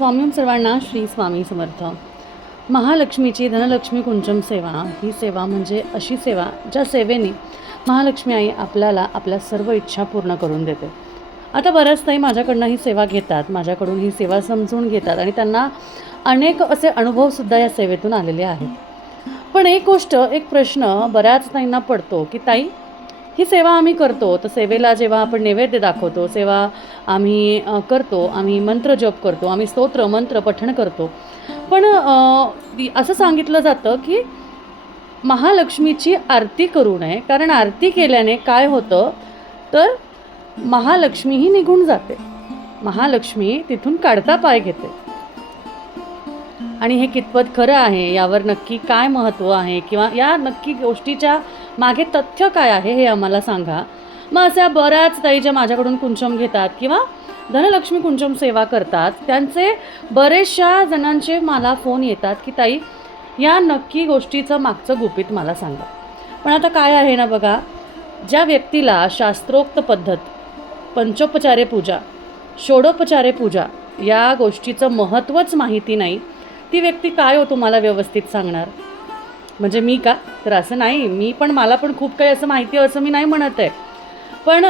स्वामी सर्वांना श्री स्वामी समर्थ. महालक्ष्मीची धनलक्ष्मी कुंचम सेवा ही सेवा म्हणजे अशी सेवा ज्या सेवेने महालक्ष्मी आई आपल्याला आपल्या सर्व इच्छा पूर्ण करून देते. आता बऱ्याच ताई माझ्याकडनं ही सेवा घेतात, माझ्याकडून ही सेवा समजून घेतात आणि त्यांना अनेक असे अनुभवसुद्धा या सेवेतून आलेले आहेत. पण एक प्रश्न बऱ्याच ताईंना पडतो की ताई, ही सेवा आम्ही करतो तर सेवेला जेव्हा आपण नैवेद्य दाखवतो, सेवा आम्ही करतो, आम्ही मंत्र जप करतो, आम्ही स्तोत्र मंत्र पठण करतो, पण असं सांगितलं जातं की महालक्ष्मीची आरती करू नये, कारण आरती केल्याने काय होतं तर महालक्ष्मीही निघून जाते, महालक्ष्मी तिथून काढता पाय घेते. आणि हे कितपत खरं आहे, यावर नक्की काय महत्त्व आहे किंवा या नक्की गोष्टीच्या मागे तथ्य काय आहे हे आम्हाला सांगा. मग अशा बऱ्याच ताई ज्या माझ्याकडून कुंचम घेतात किंवा धनलक्ष्मी कुंचम सेवा करतात, त्यांचे बरेचशा जणांचे मला फोन येतात की ताई, या नक्की गोष्टीचं मागचं गुपित मला सांगा. पण आता काय आहे ना बघा, ज्या व्यक्तीला शास्त्रोक्त पद्धत, पंचोपचारे पूजा, षोडोपचारे पूजा या गोष्टीचं महत्त्वच माहिती नाही, ती व्यक्ती काय हो तुम्हाला व्यवस्थित सांगणार? म्हणजे मी का? तर असं नाही, मला पण खूप काही असं माहिती आहे असं मी नाही म्हणत आहे. पण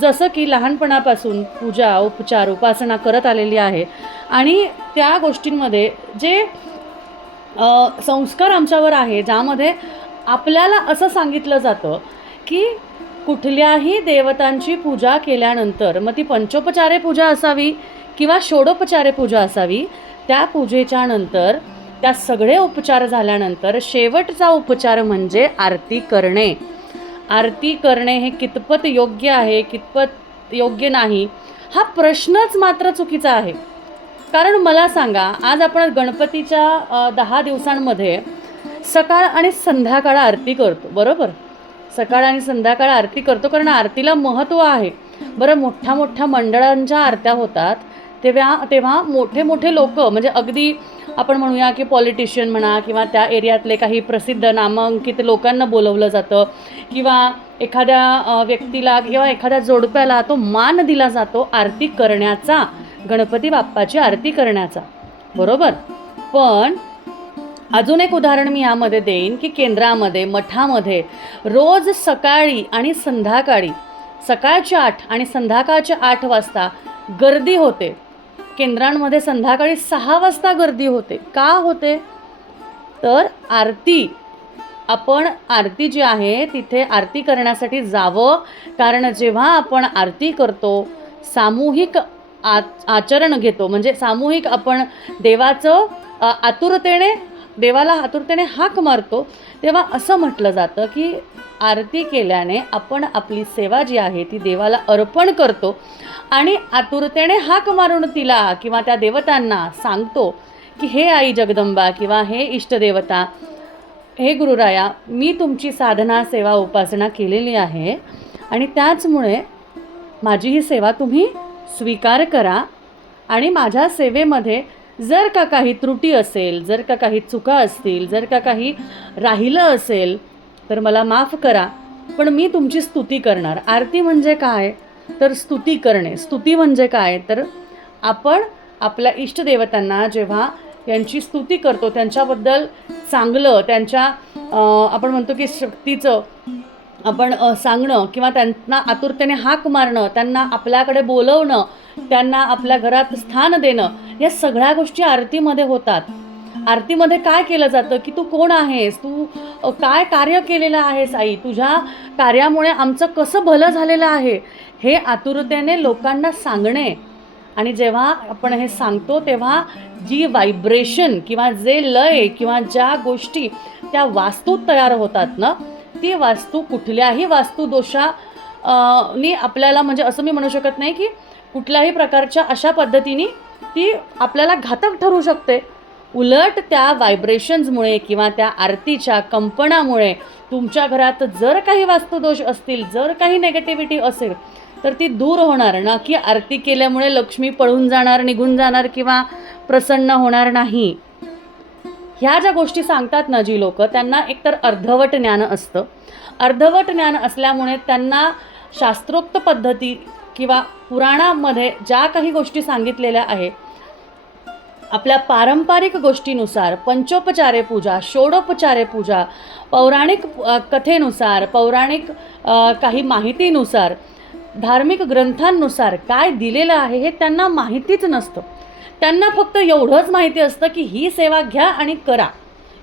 जसं की लहानपणापासून पूजा उपचार उपासना करत आलेली आहे आणि त्या गोष्टींमध्ये जे संस्कार आमच्यावर आहे, ज्यामध्ये आपल्याला असं सांगितलं जातं की कुठल्याही देवतांची पूजा केल्यानंतर, मग ती पंचोपचारे पूजा असावी किंवा षोडोपचारे पूजा असावी, त्या पूजेच्या नंतर त्या सगळे उपचार झाल्यानंतर शेवटचा उपचार म्हणजे आरती करणे. आरती करणे हे कितपत योग्य आहे, कितपत योग्य नाही, हा प्रश्नच मात्र चुकीचा आहे. कारण मला सांगा, आज आपण गणपतीच्या 10 दिवसांमध्ये सकाळ आणि संध्याकाळ आरती करतो, बरोबर? सकाळ आणि संध्याकाळ आरती करतो कारण आरतीला महत्त्व आहे. बरं, मोठ्या मंडळांच्या आरत्या होतात तेव्हा मोठे लोक, म्हणजे अगदी आपण म्हणूया की पॉलिटिशियन म्हणा किंवा त्या एरियातले काही प्रसिद्ध नामांकित लोकांना बोलवलं जातं किंवा एखाद्या व्यक्तीला किंवा एखाद्या जोडप्याला तो मान दिला जातो आरती करण्याचा, गणपती बाप्पाची आरती करण्याचा, बरोबर? पण अजून एक उदाहरण मी यामध्ये देईन की केंद्रामध्ये, मठामध्ये रोज सकाळी आणि संध्याकाळी, सकाळचे 8 आणि संध्याकाळचे 8 वाजता गर्दी होते. केंद्रांमध्ये संध्याकाळी 6 वाजता गर्दी होते. का होते? तर आरती जी आहे तिथे आरती करण्यासाठी जावं, कारण जेव्हा आपण आरती करतो, सामूहिक आचरण घेतो, म्हणजे सामूहिक आपण देवाचं देवाला आतुरतेने हाक मारतो, तेव्हा असं म्हटलं जातं की आरती केल्याने आपण आपली सेवा जी आहे ती देवाला अर्पण करतो आणि आतुरतेने हाक मारून तिला किंवा त्या देवतांना सांगतो की हे आई जगदंबा किंवा हे इष्टदेवता, हे गुरुराया, मी तुमची साधना सेवा उपासना केलेली आहे आणि त्याचमुळे माझी ही सेवा तुम्ही स्वीकार करा आणि माझ्या सेवेमध्ये जर का काही त्रुटी असेल, जर का काही चुका असतील, जर का काही राहिलं असेल तर मला माफ करा, पण मी तुमची स्तुती करणार. आरती म्हणजे काय तर स्तुती करणे. स्तुती म्हणजे काय तर आपण आपल्या इष्टदेवतांना जेव्हा यांची स्तुती करतो, त्यांच्याबद्दल चांगलं, त्यांच्या आपण म्हणतो की शक्तीचं आपण सांगणं किंवा त्यांना आतुरतेने हाक मारणं, त्यांना आपल्याकडे बोलवणं, त्यांना आपल्या घरात स्थान देणं, या सगळ्या गोष्टी आरतीमध्ये होतात. आरतीमध्ये काय केलं जातं की तू कोण आहेस, तू काय कार्य केलेलं आहेस आई, तुझ्या कार्यामुळे आमचं कसं भलं झालेलं आहे, हे आतुरतेने लोकांना सांगणे. आणि जेव्हा आपण हे सांगतो तेव्हा जी व्हायब्रेशन किंवा जे लय किंवा ज्या गोष्टी त्या वास्तू तयार होतात ना, ती वास्तू कुठल्याही वास्तुदोषाने आपल्याला, म्हणजे असं मी म्हणू शकत नाही की कुठल्याही प्रकारच्या अशा पद्धतीने ती आपल्याला घातक ठरू शकते. उलट त्या व्हायब्रेशन्समुळे किंवा त्या आरतीच्या कंपनामुळे तुमच्या घरात जर काही वास्तुदोष असतील, जर काही नेगेटिव्हिटी असेल तर ती दूर होणार. ना की आरती केल्यामुळे लक्ष्मी पळून जाणार, निघून जाणार किंवा प्रसन्न होणार नाही. ह्या ज्या गोष्टी सांगतात ना जी लोक, त्यांना एकतर अर्धवट ज्ञान असतं. अर्धवट ज्ञान असल्यामुळे त्यांना शास्त्रोक्त पद्धती किंवा पुराणामध्ये ज्या काही गोष्टी सांगितलेल्या आहे आपल्या पारंपरिक गोष्टीनुसार पंचोपचारे पूजा, षोडोपचारे पूजा, पौराणिक कथेनुसार, पौराणिक काही माहितीनुसार, धार्मिक ग्रंथांनुसार काय दिलेलं आहे हे त्यांना माहितीच नसतं. त्यांना फक्त एवढंच माहिती असतं की ही सेवा घ्या आणि करा,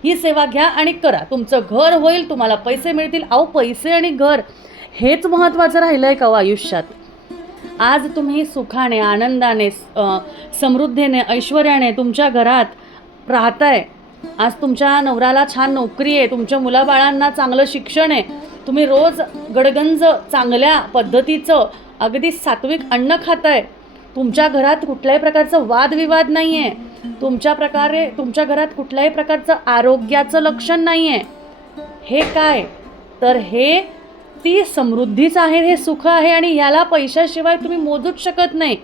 ही सेवा घ्या आणि करा, तुमचं घर होईल, तुम्हाला पैसे मिळतील. अहो, पैसे आणि घर हेच महत्त्वाचं राहिलं आहे का हो आयुष्यात? आज तुम्ही सुखाने, आनंदाने, समृद्धीने, ऐश्वर्याने तुमच्या घरात राहताय. आज तुमच्या नवऱ्याला छान नोकरी आहे, तुमच्या मुलाबाळांना चांगलं शिक्षण आहे, तुम्ही रोज गडगंज चांगल्या पद्धतीचं अगदी सात्विक अन्न खाताय, तुमच्या घरात कुठल्याही प्रकारचं वादविवाद नाही आहे, तुमच्या घरात कुठल्याही प्रकारचं आरोग्याचं लक्षण नाही आहे. हे काय? तर हे ती समृद्धीच आहे, हे सुख आहे आणि याला पैशाशिवाय तुम्ही मोजूच शकत नाही.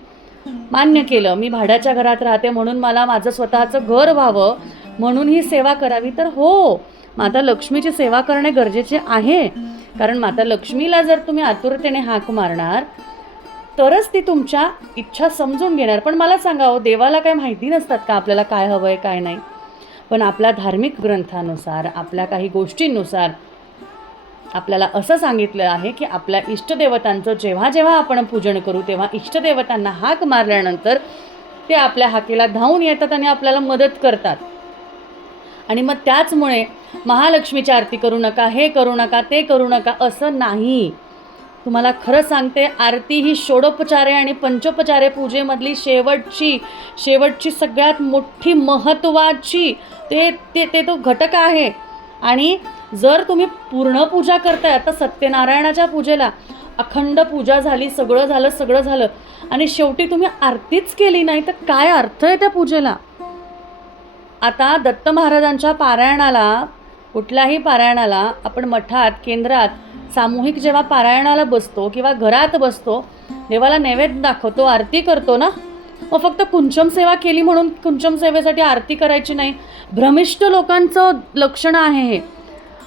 मान्य केलं, मी भाड्याच्या घरात राहते म्हणून मला माझं स्वतःचं घर व्हावं म्हणून ही सेवा करावी, तर हो, माता लक्ष्मीची सेवा करणे गरजेचे आहे. कारण माता लक्ष्मीला जर तुम्ही आतुरतेने हाक मारणार तरच ती तुमच्या इच्छा समजून घेणार. पण मला सांगा हो, देवाला काय माहिती नसतात का आपल्याला काय हवं आहे काय नाही? पण आपल्या धार्मिक ग्रंथानुसार, आपल्या काही गोष्टींनुसार आपल्याला असं सांगितलं आहे की आपल्या इष्टदेवतांचं जेव्हा जेव्हा आपण पूजन करू तेव्हा इष्टदेवतांना हाक मारल्यानंतर ते आपल्या हाकेला धावून येतात आणि आपल्याला मदत करतात. आणि मग त्याचमुळे महालक्ष्मीची आरती करू नका, हे करू नका, ते करू नका असं नाही. तुम्हाला खरं सांगते, आरती ही षोडोपचारे आणि पंचोपचारे पूजेमधली शेवटची सगळ्यात मोठी महत्त्वाची ते तो घटक आहे. आणि जर तुम्ही पूर्ण पूजा करताय, आता सत्यनारायणाच्या पूजेला अखंड पूजा झाली, सगळं झालं आणि शेवटी तुम्ही आरतीच केली नाही तर काय अर्थ आहे त्या पूजेला? आता दत्त महाराजांच्या पारायणाला, कुठल्याही पारायणाला आपण मठात, केंद्रात सामूहिक जेव्हा पारायणाला बसतो किंवा घरात बसतो, देवाला नैवेद्य दाखवतो, आरती करतो ना, मग फक्त कुंचम सेवा केली म्हणून कुंचम सेवेसाठी आरती करायची नाही. भ्रमिष्ठ लोकांचं लक्षण आहे हे.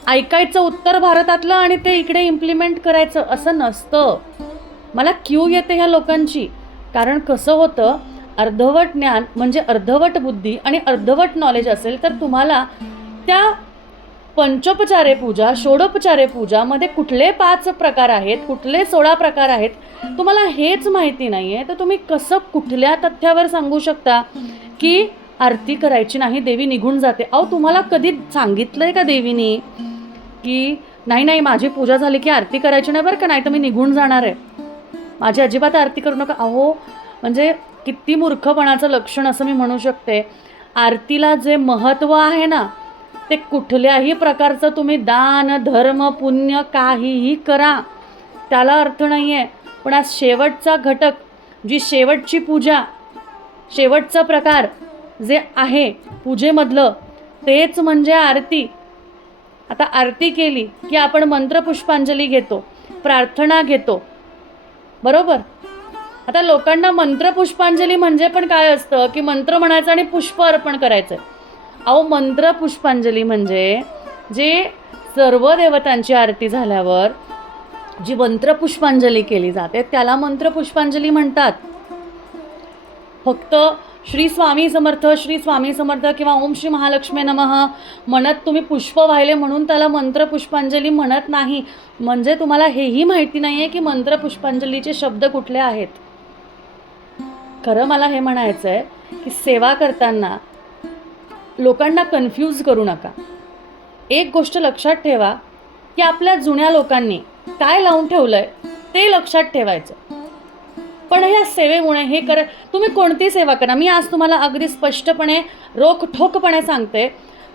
ऐकायचं उत्तर भारतातलं आणि ते इकडे इम्प्लिमेंट करायचं असं नसतं. मला क्यू येते ह्या लोकांची. कारण कसं होतं, अर्धवट ज्ञान म्हणजे अर्धवट बुद्धी आणि अर्धवट नॉलेज असेल तर तुम्हाला त्या पंचोपचारे पूजा, षोडोपचारे पूजामध्ये कुठले 5 प्रकार आहेत, कुठले 16 प्रकार आहेत, तुम्हाला हेच माहिती नाही आहे, तर तुम्ही कसं कुठल्या तथ्यावर सांगू शकता की आरती करायची नाही, देवी निघून जाते? अहो, तुम्हाला कधी सांगितलं आहे का देवीनी की नाही माझी पूजा झाली की आरती करायची नाही बरं का, नाही तर मी निघून जाणार आहे, माझी अजिबात आरती करू नका? अहो, म्हणजे किती मूर्खपणाचं लक्षण असं मी म्हणू शकते. आरतीला जे महत्त्व आहे ना, ते कुठल्याही प्रकारचं तुम्ही दान, धर्म, पुण्य काहीही करा, त्याला अर्थ नाही आहे. पण आज शेवटचा घटक, जी शेवटची पूजा, शेवटचा प्रकार जे आहे पूजेमधलं, तेच म्हणजे आरती. आता आरती केली की आपण मंत्रपुष्पांजली घेतो, प्रार्थना घेतो, बरोबर? आता लोकांना मंत्रपुष्पांजली म्हणजे पण काय असतं की मंत्र म्हणायचं आणि पुष्प अर्पण करायचं. अहो, मंत्रपुष्पांजली म्हणजे जे सर्व देवतांची आरती झाल्यावर जी मंत्रपुष्पांजली केली जाते त्याला मंत्रपुष्पांजली म्हणतात. फक्त श्री स्वामी समर्थ, श्री स्वामी समर्थ किंवा ओम श्री महालक्ष्मी नमः म्हणत तुम्ही पुष्प वाहिले म्हणून त्याला मंत्रपुष्पांजली म्हणत नाही. म्हणजे तुम्हाला हेही माहिती नाही आहे की मंत्रपुष्पांजलीचे शब्द कुठले आहेत. खरं मला हे म्हणायचं आहे की सेवा करताना लोकांना कन्फ्यूज करू नका. एक गोष्ट लक्षात ठेवा की आपल्या जुन्या लोकांनी काय लावून ठेवलं आहे ते लक्षात ठेवायचं. पण ह्या सेवेमुळे हे तुम्ही कोणती सेवा करा, मी आज तुम्हाला अगदी स्पष्टपणे रोखठोकपणे सांगते,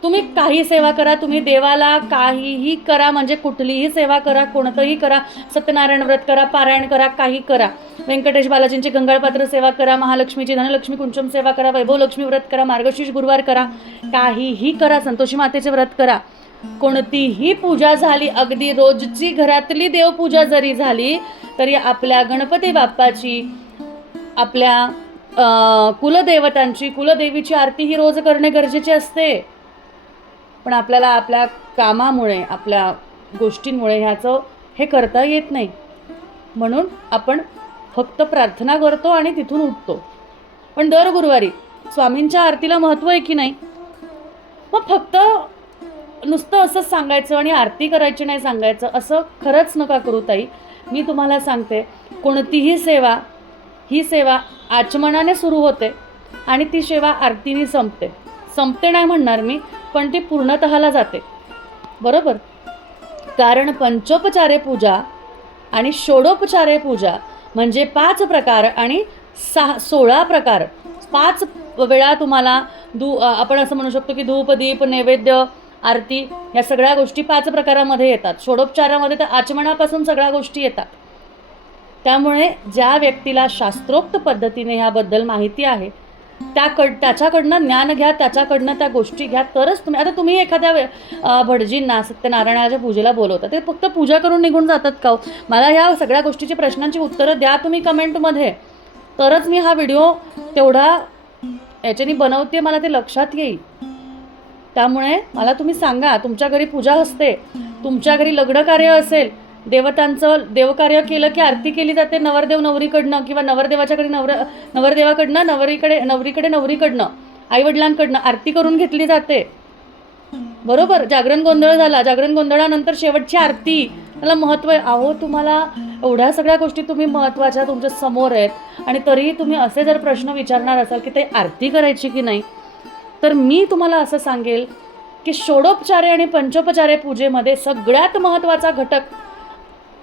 तुम्ही काही सेवा करा, तुम्ही देवाला काहीही करा, म्हणजे कुठलीही सेवा करा, कोणतंही करा, सत्यनारायण व्रत करा, पारायण करा, काही करा, व्यंकटेश बालाजींची गंगाळपात्र सेवा करा, महालक्ष्मीची धनलक्ष्मी कुंचम सेवा करा, वैभवलक्ष्मी व्रत करा, मार्गशीर्ष गुरुवार करा, काहीही करा, संतोषी मातेचे व्रत करा, कोणतीही पूजा झाली, अगदी रोजची घरातली देवपूजा जरी झाली तरी आपल्या गणपती बाप्पाची, आपल्या कुलदेवतांची, कुलदेवीची आरती ही रोज करणे गरजेचे असते. पण आपल्याला आपल्या कामामुळे, आपल्या गोष्टींमुळे ह्याचं हे करता येत नाही. म्हणून आपण फक्त प्रार्थना करतो आणि तिथून उठतो. पण दर गुरुवारी स्वामींच्या आरतीला महत्त्व आहे की नाही? मग फक्त नुसतं असंच सांगायचं आणि आरती करायची नाही सांगायचं असं खरंच नका करू ताई. मी तुम्हाला सांगते, कोणतीही सेवा ही सेवा आचमनाने सुरू होते आणि ती सेवा आरतीने संपते. संपते नाही म्हणणार मी, पण ती पूर्णतःला जाते. बरोबर? कारण पंचोपचारे पूजा आणि षोडोपचारे पूजा म्हणजे 5 प्रकार आणि 16 प्रकार. 5 वेळा तुम्हाला आपण असं म्हणू शकतो की धूप, दीप, नैवेद्य, आरती या सगळ्या गोष्टी 5 प्रकारामध्ये येतात. षोडोपचारामध्ये तर आचमनापासून सगळ्या गोष्टी येतात. त्यामुळे ज्या व्यक्तीला शास्त्रोक्त पद्धतीने ह्याबद्दल माहिती आहे त्याच्याकडनं ज्ञान घ्या, त्याच्याकडनं त्या गोष्टी घ्या, तरच तुम्ही. आता तुम्ही एखाद्या भटजींना सत्यनारायणाच्या पूजेला बोलवता, ते फक्त पूजा करून निघून जातात का हो? मला ह्या सगळ्या गोष्टीची प्रश्नांची उत्तरं द्या तुम्ही कमेंटमध्ये, तरच मी हा व्हिडिओ तेवढा याच्याने बनवते, मला ते लक्षात येईल. त्यामुळे मला तुम्ही सांगा, तुमच्या घरी पूजा असते, तुमच्या घरी लग्न कार्य असेल, देवतांचं देवकार्य केलं की आरती केली जाते नवरदेव नवरीकडनं, किंवा नवरदेवाच्या घरी नवरदेवाकडनं, नवरीकडे नवरीकडनं, आईवडिलांकडनं आरती करून घेतली जाते. बरोबर? जागरण गोंधळ झाला, जागरण गोंधळानंतर शेवटची आरती, त्याला महत्त्व आहे. अहो, तुम्हाला एवढ्या सगळ्या गोष्टी तुम्ही महत्त्वाच्या तुमच्या समोर आहेत आणि तरीही तुम्ही असे जर प्रश्न विचारणार असाल की ते आरती करायची की नाही, तर मी तुम्हाला असं सांगेल की षोडोपचारे आणि पंचोपचारे पूजेमध्ये सगळ्यात महत्त्वाचा घटक,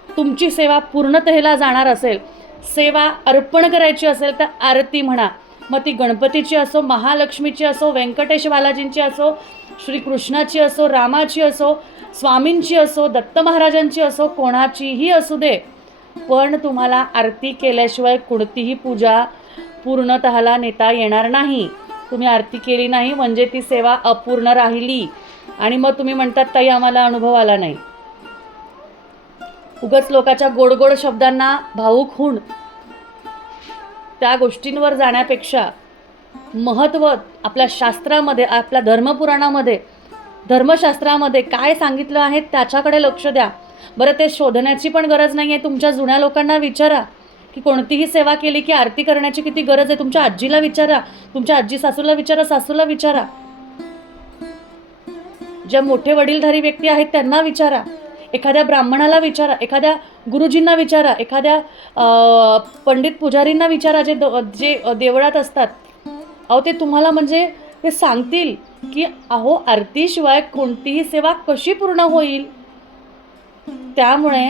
तुमची सेवा पूर्णतःला जाणार असेल, सेवा अर्पण करायची असेल तर आरती म्हणा. मग ती गणपतीची असो, महालक्ष्मीची असो, व्यंकटेश बालाजींची असो, श्रीकृष्णाची असो, रामाची असो, स्वामींची असो, दत्त महाराजांची असो, कोणाचीही असू दे, पण तुम्हाला आरती केल्याशिवाय कोणतीही पूजा पूर्णतःला नेता येणार नाही. तुम्ही आरती केली नाही म्हणजे ती सेवा अपूर्ण राहिली आणि मग तुम्ही म्हणतात ताई आम्हाला अनुभव आला नाही. उगाच लोकाच्या गोड गोड शब्दांना भावूक होऊन त्या गोष्टींवर जाण्यापेक्षा महत्त्व आपल्या शास्त्रामध्ये, आपल्या धर्मपुराणामध्ये, धर्मशास्त्रामध्ये काय सांगितलं आहे त्याच्याकडे लक्ष द्या. बरं, ते शोधण्याची पण गरज नाही आहे. तुमच्या जुन्या लोकांना विचारा की कोणतीही सेवा केली की आरती करण्याची किती गरज आहे. तुमच्या आजीला विचारा, तुमच्या आजी सासूला विचारा, सासूला विचारा, ज्या मोठे वडीलधारी व्यक्ती आहेत त्यांना विचारा, एखाद्या ब्राह्मणाला विचारा, एखाद्या गुरुजींना विचारा, एखाद्या पंडित पुजारींना विचारा जे देवळात असतात. अहो, ते तुम्हाला म्हणजे ते सांगतील की अहो आरतीशिवाय कोणतीही सेवा कशी पूर्ण होईल. त्यामुळे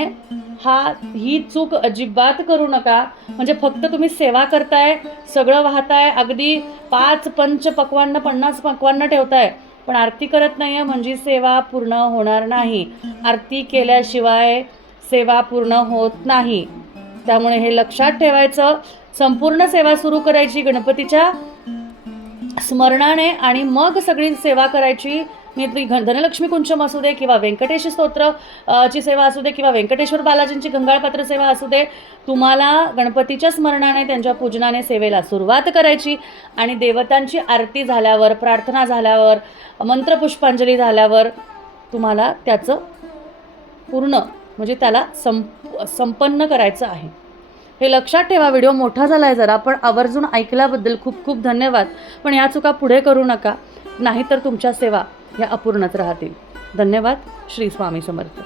ही चूक अजिबात करू नका. म्हणजे फक्त तुम्ही सेवा करताय, सगळं वाहताय, अगदी 5 पंच पक्वान्न 50 पक्वान्न ठेवताय, पण आरती करत नाही आहे म्हणजे सेवा पूर्ण होणार नाही. आरती केल्याशिवाय सेवा पूर्ण होत नाही. त्यामुळे हे लक्षात ठेवायचं. संपूर्ण सेवा सुरू करायची गणपतीच्या स्मरणाने आणि मग सगळी सेवा करायची. धनलक्ष्मी कुंचम असू दे किंवा व्यंकटेश स्तोत्र ची सेवा असू दे किंवा व्यंकटेश्वर बालाजींची गंगाळपात्र सेवा असू दे, तुम्हाला गणपतीच्या स्मरणाने, त्यांच्या पूजनाने सेवेला सुरुवात करायची आणि देवतांची आरती झाल्यावर, प्रार्थना झाल्यावर, मंत्रपुष्पांजली झाल्यावर तुम्हाला त्याचं पूर्ण म्हणजे त्याला संपन्न करायचं आहे. हे लक्षात ठेवा. व्हिडिओ मोठा झाला आहे जरा, पण आवर्जून ऐकल्याबद्दल खूप खूप धन्यवाद. पण या चुका पुढे करू नका, नाहीतर तुमच्या सेवा या अपूर्णच राहतील. धन्यवाद. श्री स्वामी समर्थ.